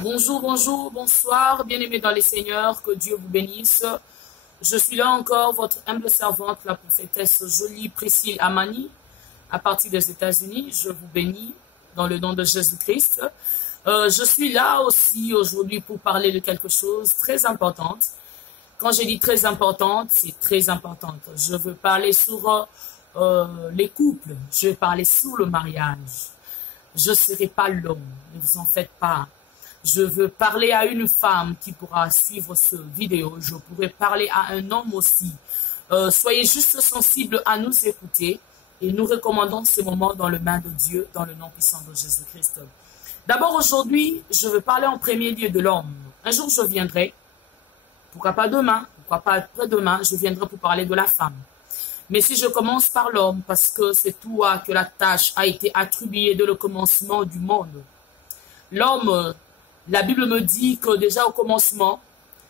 Bonjour, bonjour, bonsoir, bien-aimés dans les seigneurs, que Dieu vous bénisse. Je suis là encore, votre humble servante, la prophétesse Jolie Priscille Amani, à partir des États-Unis. Je vous bénis dans le nom de Jésus-Christ. Je suis là aussi aujourd'hui pour parler de quelque chose de très importante. Quand je dis très importante, c'est très importante. Je veux parler sur les couples, je vais parler sur le mariage. Je ne serai pas l'homme, ne vous en faites pas. Je veux parler à une femme qui pourra suivre cette vidéo. Je pourrais parler à un homme aussi. Soyez juste sensibles à nous écouter et nous recommandons ces moments dans les mains de Dieu, dans le nom puissant de Jésus-Christ. D'abord aujourd'hui, je veux parler en premier lieu de l'homme. Un jour je viendrai, pourquoi pas demain, pourquoi pas après-demain, je viendrai pour parler de la femme. Mais si je commence par l'homme, parce que c'est toi que la tâche a été attribuée dès le commencement du monde. L'homme, la Bible me dit que déjà au commencement,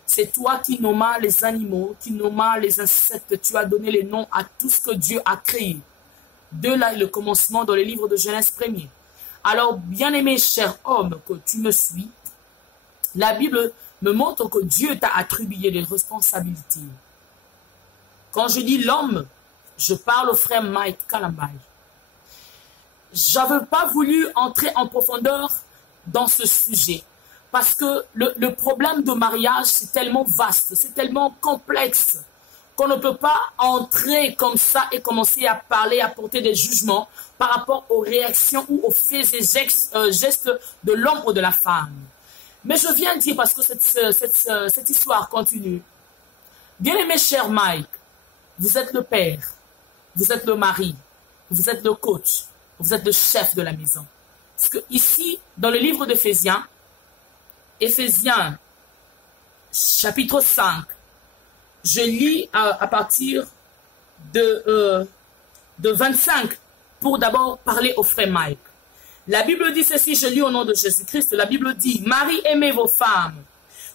c'est toi qui nommas les animaux, qui nommas les insectes. Tu as donné les noms à tout ce que Dieu a créé. De là, le commencement dans le livre de Genèse 1er. Alors, bien-aimé cher homme, que tu me suis, la Bible me montre que Dieu t'a attribué des responsabilités. Quand je dis l'homme, je parle au frère Mike Kalambay. Je n'avais pas voulu entrer en profondeur dans ce sujet. Parce que le problème de mariage, c'est tellement vaste, c'est tellement complexe qu'on ne peut pas entrer comme ça et commencer à parler, à porter des jugements par rapport aux réactions ou aux faits et gestes de l'homme ou de la femme. Mais je viens dire, parce que cette histoire continue. Bien-aimé cher Mike, vous êtes le père, vous êtes le mari, vous êtes le coach, vous êtes le chef de la maison. Parce que ici, dans le livre d'Éphésiens, Éphésiens, chapitre 5, je lis à partir de 25 pour d'abord parler au frère Mike. La Bible dit ceci, je lis au nom de Jésus-Christ, la Bible dit, Marie, aimez vos femmes,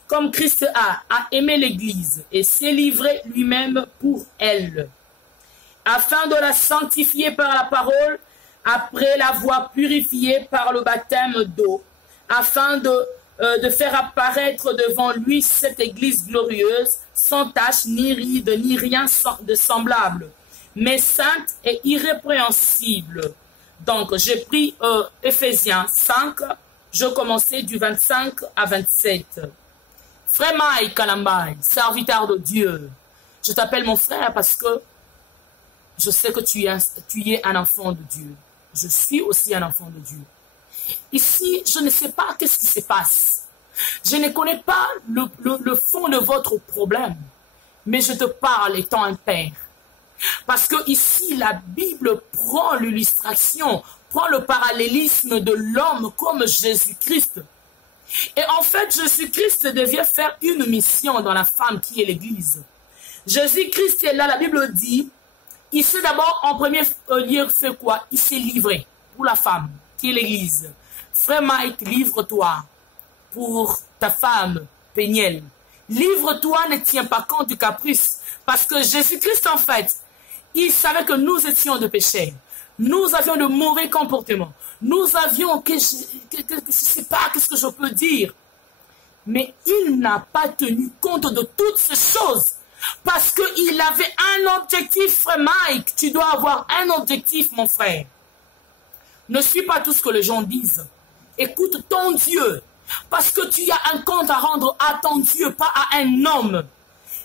comme Christ a aimé l'Église et s'est livré lui-même pour elle, afin de la sanctifier par la parole, après l'avoir purifiée par le baptême d'eau, afin de faire apparaître devant lui cette église glorieuse, sans tache, ni ride, ni rien de semblable, mais sainte et irrépréhensible. Donc, j'ai pris Éphésiens 5, je commençais du 25 à 27. Frère Mike Kalambay, serviteur de Dieu, je t'appelle mon frère parce que je sais que tu es un enfant de Dieu. Je suis aussi un enfant de Dieu. Ici, je ne sais pas qu'est-ce qui se passe. Je ne connais pas le fond de votre problème. Mais je te parle étant un père. Parce que ici, la Bible prend l'illustration, prend le parallélisme de l'homme comme Jésus-Christ. Et en fait, Jésus-Christ devait faire une mission dans la femme qui est l'Église. Jésus-Christ est là, la Bible dit, il s'est d'abord en premier lieu fait quoi? Il s'est livré pour la femme qui est l'Église. Frère Mike, livre-toi pour ta femme, Péniel. Livre-toi, ne tiens pas compte du caprice. Parce que Jésus-Christ, en fait, il savait que nous étions de pécheurs. Nous avions de mauvais comportements. Nous avions, je ne sais pas qu'est-ce que je peux dire. Mais il n'a pas tenu compte de toutes ces choses. Parce qu'il avait un objectif, frère Mike. Tu dois avoir un objectif, mon frère. Ne suis pas tout ce que les gens disent. Écoute ton Dieu. Parce que tu as un compte à rendre à ton Dieu, pas à un homme.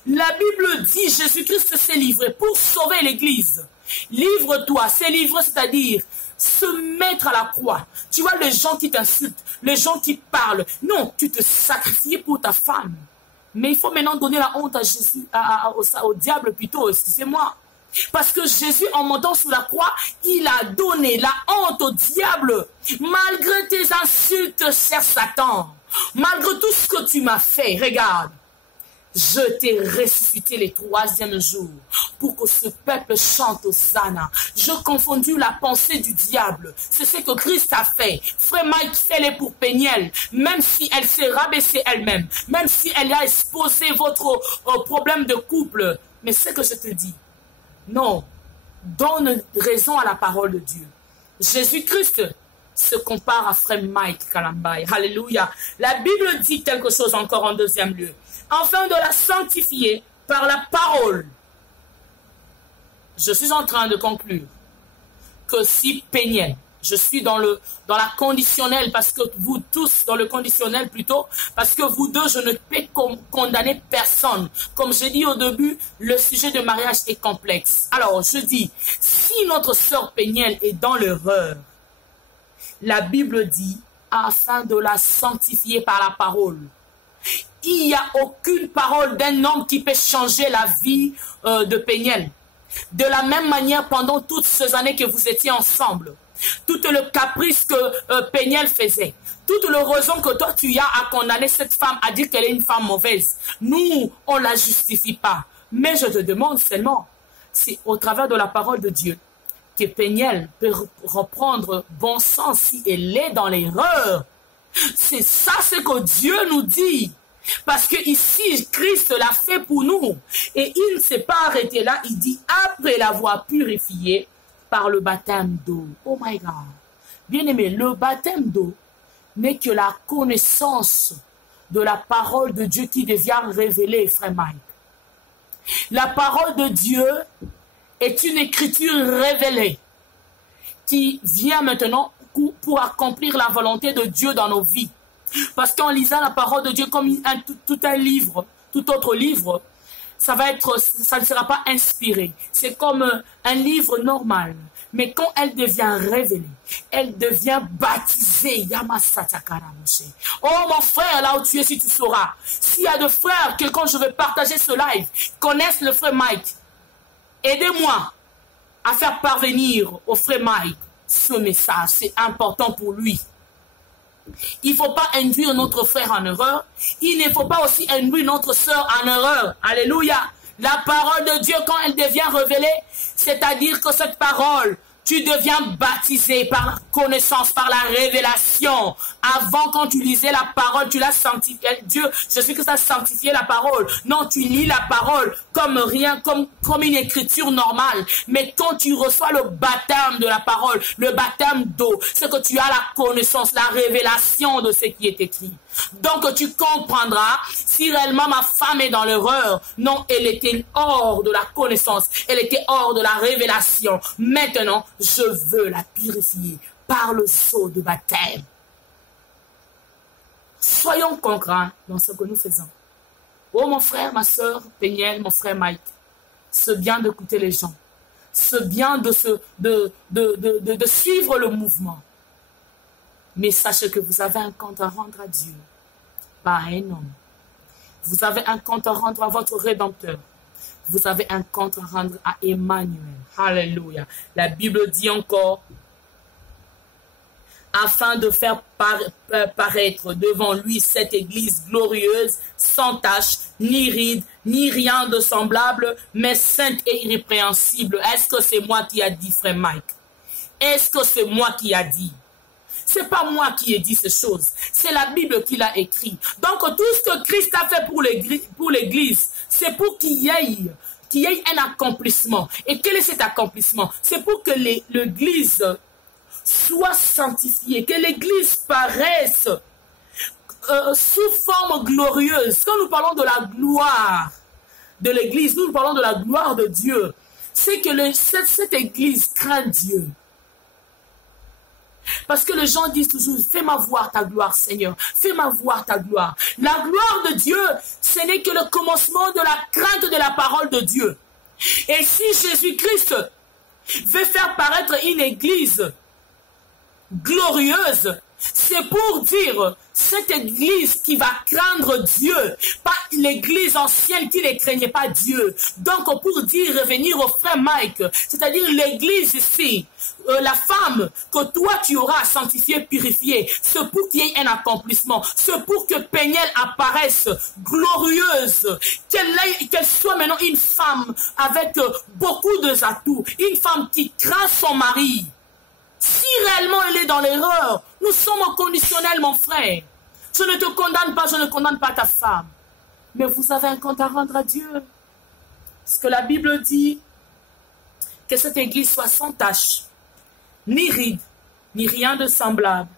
La Bible dit, Jésus-Christ s'est livré pour sauver l'Église. Livre-toi, c'est livrer, c'est-à-dire se mettre à la croix. Tu vois les gens qui t'insultent, les gens qui parlent. Non, tu te sacrifies pour ta femme. Mais il faut maintenant donner la honte à Jésus, au diable plutôt, excusez-moi. Parce que Jésus, en montant sur la croix, il a donné la honte au diable. Malgré tes insultes, cher Satan, malgré tout ce que tu m'as fait, regarde. Je t'ai ressuscité le troisième jour pour que ce peuple chante Hosanna. Je confondu la pensée du diable. C'est ce que Christ a fait. Frère Mike, fais-le pour Péniel. Même si elle s'est rabaissée elle-même. Même si elle a exposé votre problème de couple. Mais c'est que je te dis. Non. Donne raison à la parole de Dieu. Jésus-Christ se compare à frère Mike Kalambay. Alléluia. La Bible dit quelque chose encore en deuxième lieu. Afin de la sanctifier par la parole. Je suis en train de conclure que si Péniel, je suis dans la conditionnelle, parce que vous tous, dans le conditionnel plutôt, parce que vous deux, je ne peux condamner personne. Comme j'ai dit au début, le sujet de mariage est complexe. Alors, je dis, si notre sœur Péniel est dans l'erreur, la Bible dit, afin de la sanctifier par la parole. Il n'y a aucune parole d'un homme qui peut changer la vie de Péniel. De la même manière, pendant toutes ces années que vous étiez ensemble, tout le caprice que Péniel faisait, toute la raison que toi tu as à condamner cette femme, à dire qu'elle est une femme mauvaise, nous, on ne la justifie pas. Mais je te demande seulement, c'est au travers de la parole de Dieu que Péniel peut reprendre bon sens si elle est dans l'erreur. C'est ça ce que Dieu nous dit. Parce que ici, Christ l'a fait pour nous. Et il ne s'est pas arrêté là. Il dit, après l'avoir purifié par le baptême d'eau. Oh my God. Bien-aimé, le baptême d'eau n'est que la connaissance de la parole de Dieu qui devient révélée, frère Mike. La parole de Dieu est une écriture révélée qui vient maintenant pour accomplir la volonté de Dieu dans nos vies. Parce qu'en lisant la parole de Dieu comme tout un livre, tout autre livre, ça ne sera pas inspiré. C'est comme un livre normal. Mais quand elle devient révélée, elle devient baptisée. Oh mon frère, là où tu es, si tu sauras. S'il y a des frères que quand je vais partager ce live, connaissent le frère Mike, aidez-moi à faire parvenir au frère Mike ce message. C'est important pour lui. Il ne faut pas induire notre frère en erreur. Il ne faut pas aussi induire notre soeur en erreur. Alléluia. La parole de Dieu, quand elle devient révélée, c'est-à-dire que cette parole, tu deviens baptisé par la connaissance, par la révélation. Avant, quand tu lisais la parole, tu l'as sanctifié. Dieu, je sais que ça sanctifiait la parole. Non, tu lis la parole comme rien, comme une écriture normale. Mais quand tu reçois le baptême de la parole, le baptême d'eau, c'est que tu as la connaissance, la révélation de ce qui est écrit. Donc tu comprendras si réellement ma femme est dans l'erreur. Non, elle était hors de la connaissance, elle était hors de la révélation. Maintenant, je veux la purifier par le sceau de baptême. Soyons concrets dans ce que nous faisons. Oh mon frère, ma soeur, Péniel, mon frère Mike, c'est bien d'écouter les gens. C'est bien de suivre le mouvement. Mais sachez que vous avez un compte à rendre à Dieu, pas à un homme. Vous avez un compte à rendre à votre Rédempteur. Vous avez un compte à rendre à Emmanuel. Alléluia. La Bible dit encore, afin de faire paraître devant lui cette église glorieuse, sans tache, ni ride, ni rien de semblable, mais sainte et irrépréhensible. Est-ce que c'est moi qui a dit, frère Mike? Est-ce que c'est moi qui a dit? C'est pas moi qui ai dit ces choses. C'est la Bible qui l'a écrit. Donc, tout ce que Christ a fait pour l'Église, c'est pour qu'il y ait un accomplissement. Et quel est cet accomplissement? C'est pour que l'Église soit sanctifiée, que l'Église paraisse sous forme glorieuse. Quand nous parlons de la gloire de l'Église, nous parlons de la gloire de Dieu. C'est que cette Église craint Dieu. Parce que les gens disent toujours, fais-moi voir ta gloire, Seigneur. Fais-moi voir ta gloire. La gloire de Dieu, ce n'est que le commencement de la crainte de la parole de Dieu. Et si Jésus-Christ veut faire paraître une église glorieuse, c'est pour dire cette église qui va craindre Dieu, pas l'église ancienne qui ne craignait pas Dieu. Donc pour dire revenir au frère Mike, c'est-à-dire l'église ici, la femme que toi tu auras sanctifiée, purifiée, c'est pour qu'il y ait un accomplissement, c'est pour que Péniel apparaisse glorieuse, qu'elle soit maintenant une femme avec beaucoup d'atouts, une femme qui craint son mari. Si réellement elle est dans l'erreur, nous sommes en conditionnel, mon frère. Je ne te condamne pas, je ne condamne pas ta femme. Mais vous avez un compte à rendre à Dieu. Parce que la Bible dit que cette église soit sans tache, ni ride, ni rien de semblable,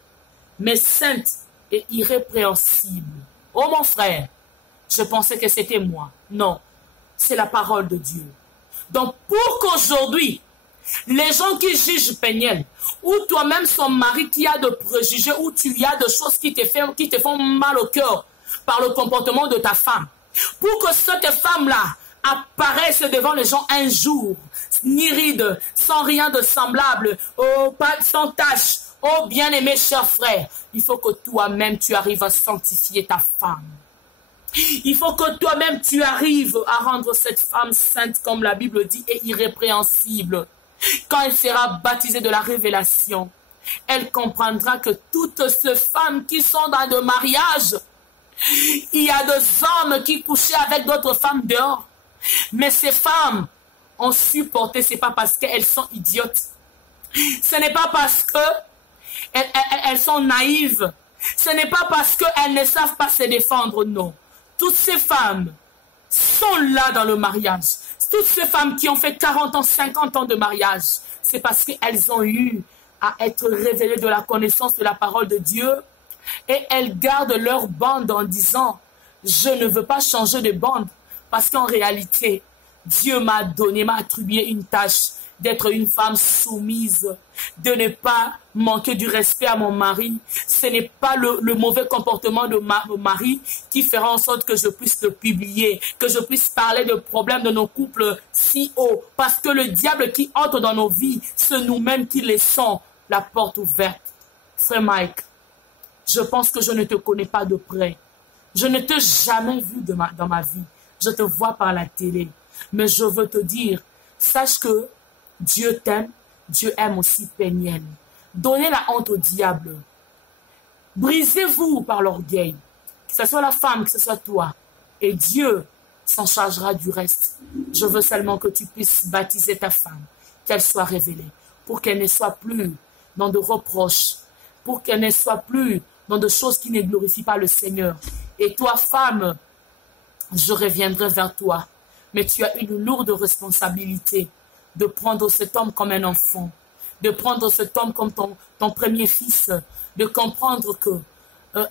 mais sainte et irrépréhensible. Oh mon frère, je pensais que c'était moi. Non, c'est la parole de Dieu. Donc pour qu'aujourd'hui, les gens qui jugent Peniel, ou toi-même son mari qui a de préjugés, ou tu as de choses qui te font mal au cœur par le comportement de ta femme, pour que cette femme-là apparaisse devant les gens un jour, ni ride, sans rien de semblable, oh, pas sans tache, oh bien-aimé cher frère, il faut que toi-même tu arrives à sanctifier ta femme. Il faut que toi-même tu arrives à rendre cette femme sainte, comme la Bible dit, et irrépréhensible. Quand elle sera baptisée de la révélation, elle comprendra que toutes ces femmes qui sont dans le mariage, il y a des hommes qui couchaient avec d'autres femmes dehors. Mais ces femmes ont supporté, ce n'est pas parce qu'elles sont idiotes. Ce n'est pas parce qu'elles sont naïves. Ce n'est pas parce qu'elles ne savent pas se défendre, non. Toutes ces femmes sont là dans le mariage. Toutes ces femmes qui ont fait 40 ans, 50 ans de mariage, c'est parce qu'elles ont eu à être révélées de la connaissance de la parole de Dieu. Et elles gardent leur bande en disant, je ne veux pas changer de bande. Parce qu'en réalité, Dieu m'a donné, m'a attribué une tâche d'être une femme soumise, de ne pas manquer du respect à mon mari. Ce n'est pas le mauvais comportement de mon mari qui fera en sorte que je puisse le publier, que je puisse parler de problèmes de nos couples si haut. Parce que le diable qui entre dans nos vies, c'est nous-mêmes qui laissons la porte ouverte. Frère Mike, je pense que je ne te connais pas de près. Je ne t'ai jamais vu dans ma vie. Je te vois par la télé. Mais je veux te dire, sache que Dieu t'aime, Dieu aime aussi Peniel. Donnez la honte au diable. Brisez-vous par l'orgueil. Que ce soit la femme, que ce soit toi. Et Dieu s'en chargera du reste. Je veux seulement que tu puisses baptiser ta femme, qu'elle soit révélée, pour qu'elle ne soit plus dans de reproches, pour qu'elle ne soit plus dans de choses qui ne glorifient pas le Seigneur. Et toi, femme, je reviendrai vers toi. Mais tu as une lourde responsabilité de prendre cet homme comme un enfant, de prendre cet homme comme ton premier fils, de comprendre que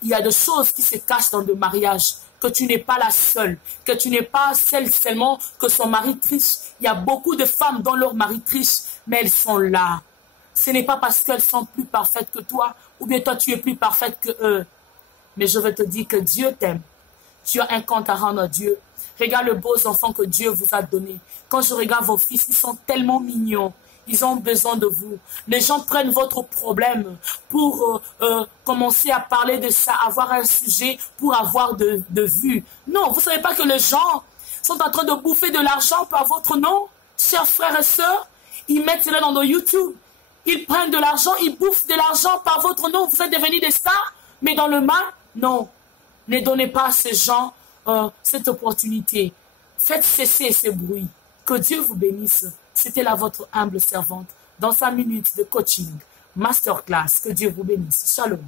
il y a des choses qui se cachent dans le mariage, que tu n'es pas la seule, que tu n'es pas celle seulement que son mari triche. Il y a beaucoup de femmes dont leur mari triche, mais elles sont là. Ce n'est pas parce qu'elles sont plus parfaites que toi, ou bien toi tu es plus parfaite que eux. Mais je veux te dire que Dieu t'aime. Tu as un compte à rendre à Dieu. Regarde les beaux enfants que Dieu vous a donnés. Quand je regarde vos fils, ils sont tellement mignons. Ils ont besoin de vous. Les gens prennent votre problème pour commencer à parler de ça, avoir un sujet pour avoir de vues. Non, vous ne savez pas que les gens sont en train de bouffer de l'argent par votre nom, chers frères et sœurs. Ils mettent cela dans YouTube. Ils prennent de l'argent, ils bouffent de l'argent par votre nom. Vous êtes devenus des stars, mais dans le mal, non. Ne donnez pas à ces gens cette opportunité. Faites cesser ces bruits. Que Dieu vous bénisse. C'était là votre humble servante dans 5 minutes de coaching, masterclass. Que Dieu vous bénisse. Shalom.